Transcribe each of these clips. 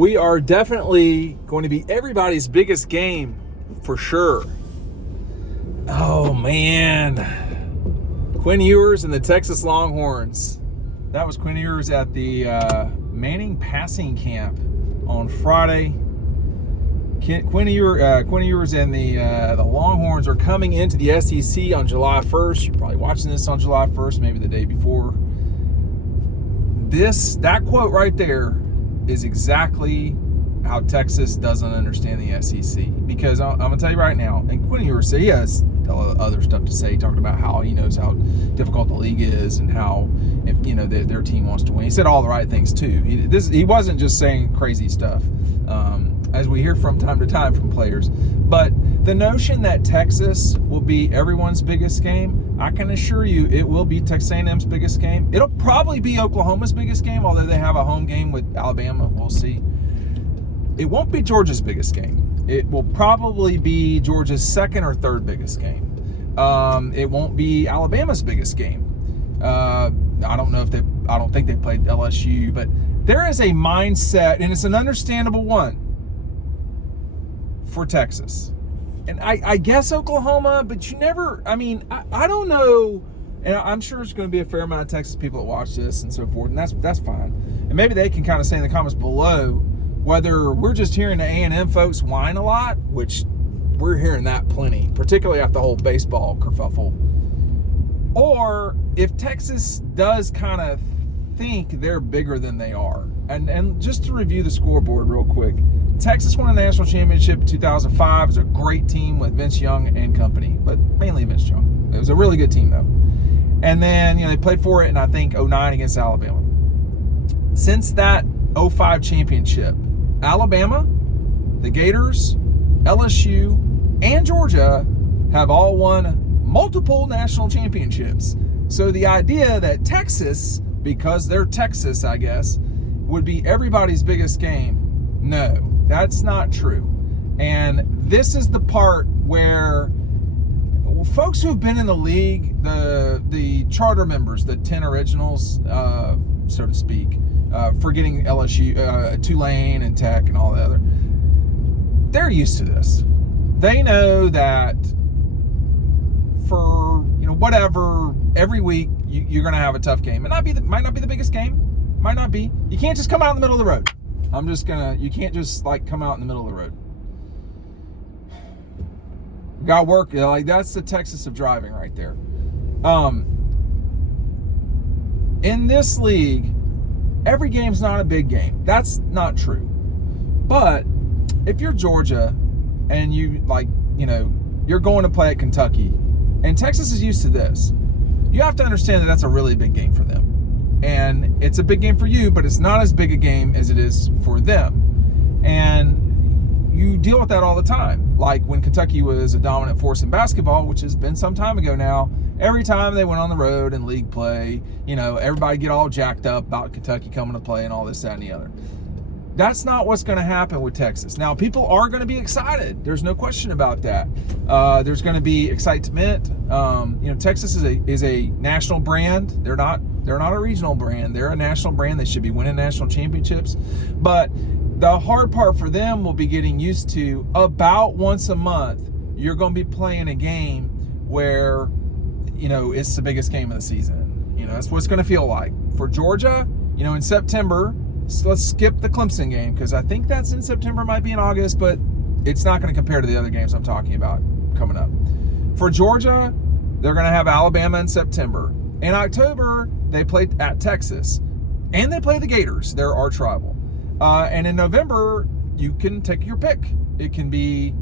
we are definitely going to be everybody's biggest game for sure. Oh, man. Quinn Ewers and the Texas Longhorns. That was Quinn Ewers at the Manning passing camp on Friday. Quinn Ewers and the Longhorns are coming into the SEC on July 1st. You're probably watching this on July 1st, maybe the day before. That quote right there is exactly how Texas doesn't understand the SEC. Because I'm going to tell you right now, and Quinn Ewers, he has other stuff to say, talking about how he knows how difficult the league is and how their team wants to win. He said all the right things too. He wasn't just saying crazy stuff, as we hear from time to time from players. But the notion that Texas will be everyone's biggest game, I can assure you it will be Texas A&M's biggest game. It'll probably be Oklahoma's biggest game, although they have a home game with Alabama. We'll see. It won't be Georgia's biggest game. It will probably be Georgia's second or third biggest game. It won't be Alabama's biggest game. I don't think they played LSU, but there is a mindset, and it's an understandable one for Texas. And I guess Oklahoma, but I don't know. And I'm sure there's going to be a fair amount of Texas people that watch this and so forth, and that's fine. And maybe they can kind of say in the comments below whether we're just hearing the A&M folks whine a lot, which we're hearing that plenty, particularly after the whole baseball kerfuffle, or if Texas does kind of think they're bigger than they are. And just to review the scoreboard real quick, Texas won the national championship in 2005. It was a great team with Vince Young and company, but mainly Vince Young. It was a really good team, though. And then, they played for it in, I think, 2009 against Alabama. Since that 2005 championship, Alabama, the Gators, LSU, and Georgia have all won multiple national championships. So the idea that Texas, because they're Texas, I guess, would be everybody's biggest game, no, that's not true. And this is the part where folks who've been in the league, the charter members, the 10 originals, so to speak, forgetting LSU, Tulane and Tech and all the other, they're used to this. They know that for whatever, every week you're going to have a tough game. It might not be the biggest game. Might not be. You can't just come out in the middle of the road. You can't just come out in the middle of the road. You got to work. That's the Texas of driving right there. In this league, every game's not a big game. That's not true. But if you're Georgia and you're going to play at Kentucky, and Texas is used to this, you have to understand that that's a really big game for them. And it's a big game for you, but it's not as big a game as it is for them. And you deal with that all the time. Like when Kentucky was a dominant force in basketball, which has been some time ago now, every time they went on the road in league play, everybody get all jacked up about Kentucky coming to play and all this, that, and the other. That's not what's going to happen with Texas. Now, people are going to be excited. There's no question about that. There's going to be excitement. Texas is a national brand. They're not a regional brand. They're a national brand. They should be winning national championships. But the hard part for them will be getting used to about once a month, you're going to be playing a game where, it's the biggest game of the season. That's what it's going to feel like. For Georgia, in September, so let's skip the Clemson game because I think that's in September, might be in August, but it's not going to compare to the other games I'm talking about coming up. For Georgia, they're going to have Alabama in September. In October, they play at Texas, and they play the Gators. They're arch rival. And in November, you can take your pick. It can be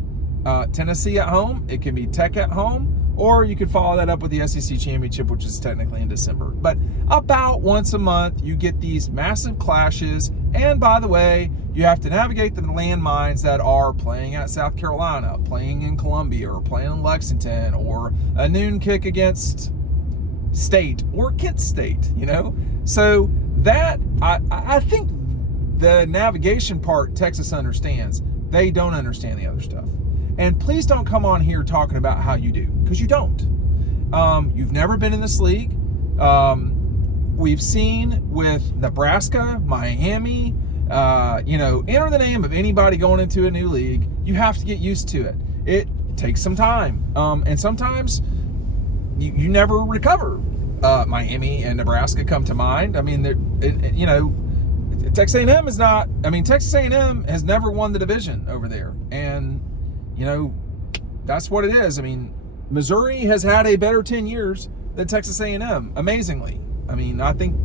Tennessee at home. It can be Tech at home. Or you could follow that up with the SEC Championship, which is technically in December. But about once a month, you get these massive clashes. And by the way, you have to navigate the landmines that are playing at South Carolina, playing in Columbia, or playing in Lexington, or a noon kick against State or Kent State, So that, I think the navigation part Texas understands. They don't understand the other stuff. And please don't come on here talking about how you do, because you don't. You've never been in this league. We've seen with Nebraska, Miami, enter the name of anybody going into a new league. You have to get used to it. It takes some time. And sometimes you never recover. Miami and Nebraska come to mind. I mean, Texas A&M is not, Texas A&M has never won the division over there. And, that's what it is. Missouri has had a better 10 years than Texas A&M, amazingly. I think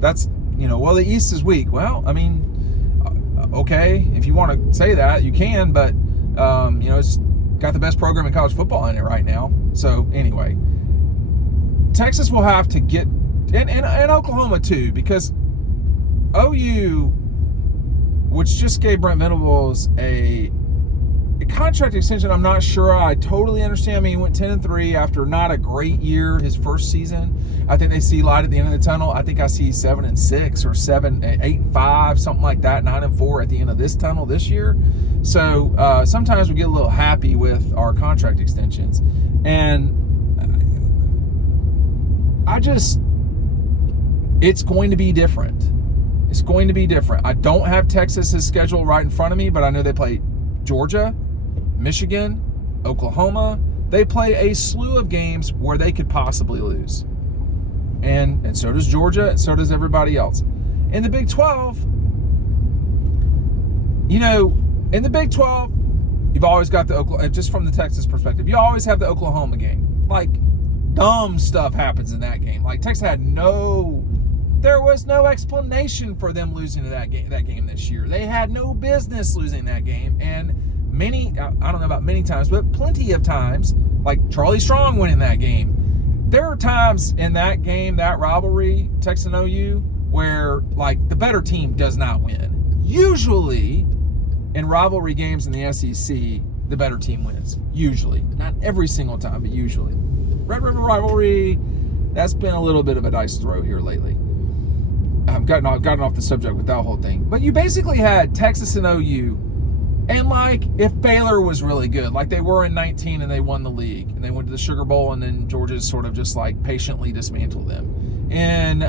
that's, the East is weak. Well, okay, if you want to say that, you can, but, it's got the best program in college football in it right now. So, anyway, Texas will have to get, and Oklahoma too, because OU, which just gave Brent Venables a contract extension, I'm not sure I totally understand. He went 10-3 after not a great year his first season. I think they see light at the end of the tunnel. I think I see 7-6 or 8-5, something like that, 9-4 at the end of this tunnel this year. So sometimes we get a little happy with our contract extensions, and it's going to be different. It's going to be different. I don't have Texas's schedule right in front of me, but I know they play Georgia, Michigan, Oklahoma. They play a slew of games where they could possibly lose. And so does Georgia, and so does everybody else. In the Big 12, in the Big 12, you've always got the Oklahoma, just from the Texas perspective, you always have the Oklahoma game. Like, dumb stuff happens in that game. Like, Texas there was no explanation for them losing to that game this year. They had no business losing that game. And I don't know about many times, but plenty of times, like Charlie Strong winning that game. There are times in that game, that rivalry, Texas and OU, where like the better team does not win. Usually, in rivalry games in the SEC, the better team wins. Usually. Not every single time, but usually. Red River rivalry, that's been a little bit of a dice throw here lately. I've gotten off the subject with that whole thing. But you basically had Texas and OU, and like if Baylor was really good, like they were in 19 and they won the league, and they went to the Sugar Bowl, and then Georgia sort of just like patiently dismantled them. In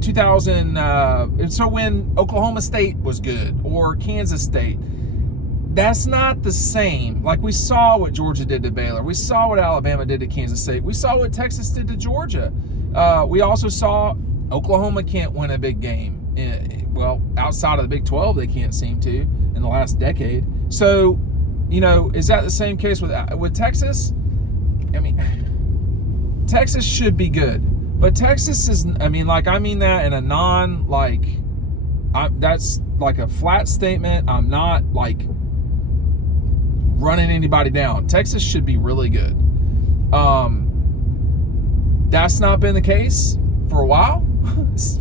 2000, and so when Oklahoma State was good, or Kansas State, that's not the same. Like we saw what Georgia did to Baylor. We saw what Alabama did to Kansas State. We saw what Texas did to Georgia. We also saw Oklahoma can't win a big game. Outside of the Big 12, they can't seem to in the last decade. So, is that the same case with Texas? Texas should be good. But Texas is, I mean that in a that's like a flat statement. I'm not like running anybody down. Texas should be really good. That's not been the case for a while,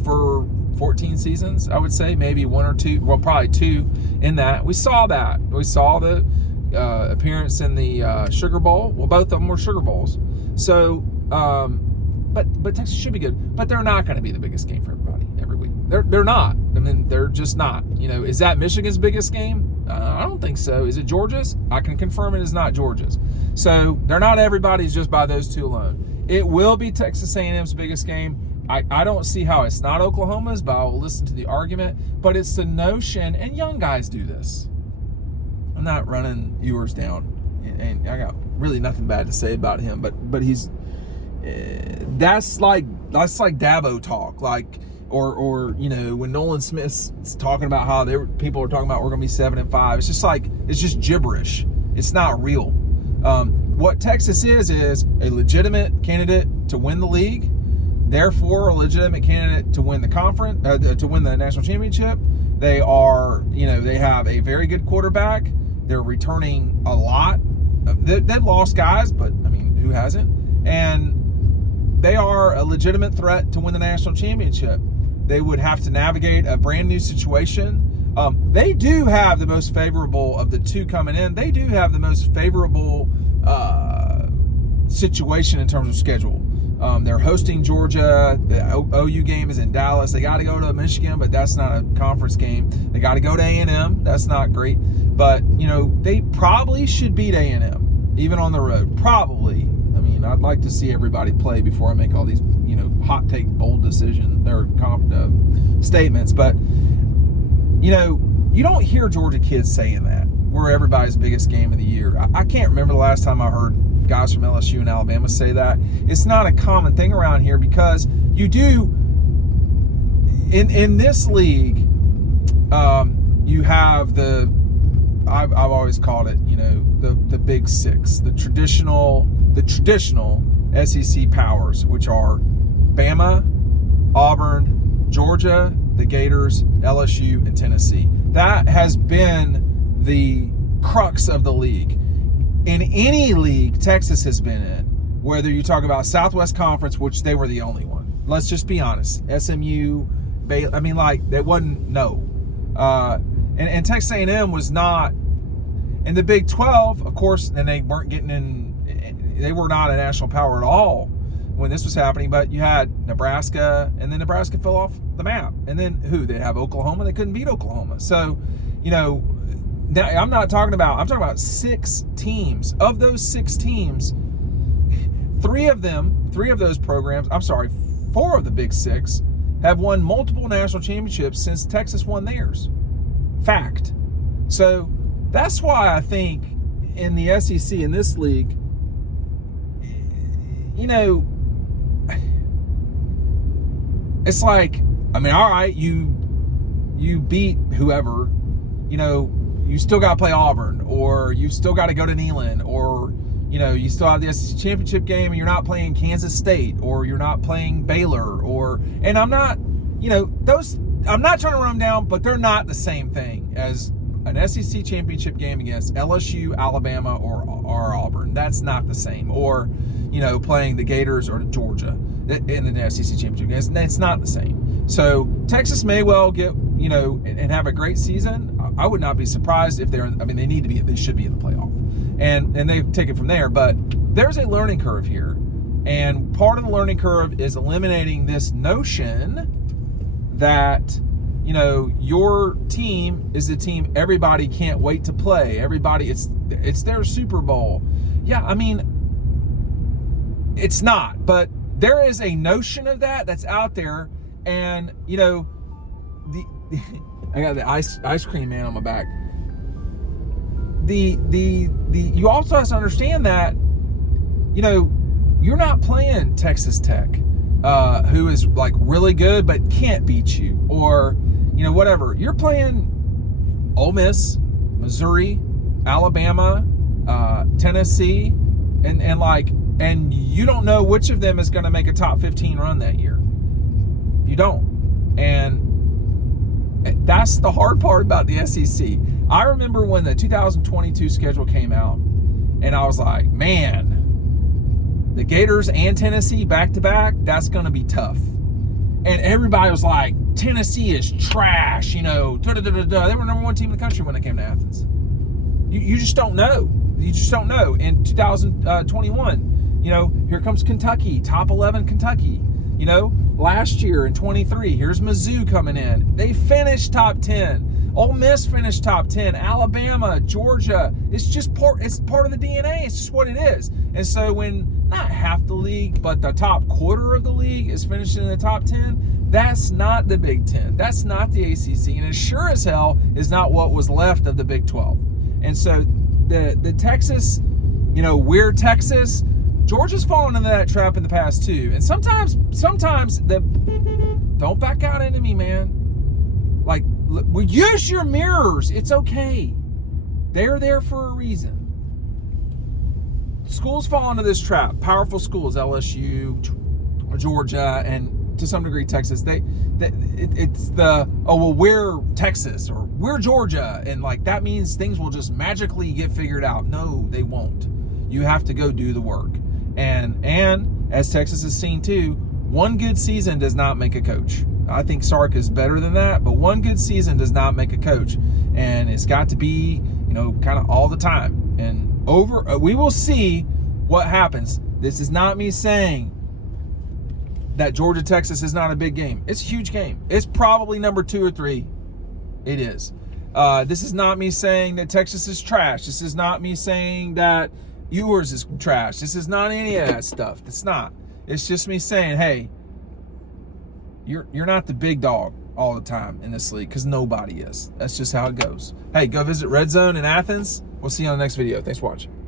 for 14 seasons, I would say, maybe one or two, well, probably two in that. We saw that. We saw the appearance in the Sugar Bowl. Well, both of them were Sugar Bowls. So, but Texas should be good. But they're not going to be the biggest game for everybody every week. They're not. They're just not. Is that Michigan's biggest game? I don't think so. Is it Georgia's? I can confirm it is not Georgia's. So they're not everybody's just by those two alone. It will be Texas A&M's biggest game. I don't see how it's not Oklahoma's, but I'll listen to the argument. But it's the notion, and young guys do this. I'm not running yours down, and I got really nothing bad to say about him. But he's that's like Dabo talk, like or when Nolan Smith's talking about how people are talking about we're going to be 7-5. It's just gibberish. It's not real. What Texas is a legitimate candidate to win the league, therefore a legitimate candidate to win the conference, to win the national championship. They are, they have a very good quarterback. They're returning a lot. They've lost guys, but who hasn't? And they are a legitimate threat to win the national championship. They would have to navigate a brand new situation. They do have the most favorable of the two coming in. They do have the most favorable situation in terms of schedule. They're hosting Georgia. The OU game is in Dallas. They got to go to Michigan, but that's not a conference game. They got to go to A&M. That's not great. But, they probably should beat A&M, even on the road. Probably. I'd like to see everybody play before I make all these hot take, bold decision or statements, but you don't hear Georgia kids saying that we're everybody's biggest game of the year. I can't remember the last time I heard guys from LSU and Alabama say that. It's not a common thing around here, because you do in this league. You have I've always called it, the Big Six, the traditional SEC powers, which are Bama, Auburn, Georgia, the Gators, LSU, and Tennessee. That has been the crux of the league. In any league Texas has been in, whether you talk about Southwest Conference, which they were the only one. Let's just be honest. SMU, Baylor, they wasn't, no. And Texas A&M was not in the Big 12, of course, and they weren't getting in, they were not a national power at all when this was happening, but you had Nebraska, and then Nebraska fell off the map. And then they have Oklahoma, they couldn't beat Oklahoma. So, I'm talking about 6 teams. Of those 6 teams, 4 of the Big 6 have won multiple national championships since Texas won theirs. Fact. So that's why I think in the SEC, in this league, it's like, all right, you beat whoever, you still got to play Auburn, or you still got to go to Neyland, or, you still have the SEC championship game and you're not playing Kansas State, or you're not playing Baylor, and I'm not, I'm not trying to run them down, but they're not the same thing as an SEC championship game against LSU, Alabama, or Auburn. That's not the same. Or, playing the Gators or Georgia in the SEC championship game. It's not the same. So Texas may well get, and have a great season. I would not be surprised if they should be in the playoff. And they take it from there. But there's a learning curve here. And part of the learning curve is eliminating this notion that, your team is the team everybody can't wait to play. Everybody, it's their Super Bowl. Yeah, it's not. But there is a notion of that's out there. And, I got the ice cream man on my back. You also have to understand that, you're not playing Texas Tech, who is really good but can't beat you, or whatever. You're playing Ole Miss, Missouri, Alabama, Tennessee, and you don't know which of them is going to make a top 15 run that year. You don't. And that's the hard part about the SEC. I remember when the 2022 schedule came out, and I was like, man, the Gators and Tennessee back-to-back, that's going to be tough. And everybody was like, Tennessee is trash, They were number 1 team in the country when they came to Athens. You just don't know. You just don't know. In 2021, here comes Kentucky, top 11 Kentucky. Last year in 23, here's Mizzou coming in. They finished top 10. Ole Miss finished top 10. Alabama, Georgia. It's part of the DNA. It's just what it is. And so when not half the league, but the top quarter of the league is finishing in the top 10, that's not the Big Ten. That's not the ACC. And it sure as hell is not what was left of the Big 12. And so the Texas, we're Texas. Georgia's fallen into that trap in the past too. And sometimes don't back out into me, man. Use your mirrors. It's okay. They're there for a reason. Schools fall into this trap. Powerful schools, LSU, Georgia, and to some degree Texas. We're Texas or we're Georgia, and that means things will just magically get figured out. No, they won't. You have to go do the work. And as Texas has seen too, one good season does not make a coach. I think Sark is better than that, but one good season does not make a coach. And it's got to be, kind of all the time. And we will see what happens. This is not me saying that Georgia-Texas is not a big game. It's a huge game. It's probably number 2 or 3. It is. This is not me saying that Texas is trash. This is not me saying that Ewers is trash. This is not any of that stuff. It's not. It's just me saying, hey, you're not the big dog all the time in this league, because nobody is. That's just how it goes. Hey, go visit Red Zone in Athens. We'll see you on the next video. Thanks for watching.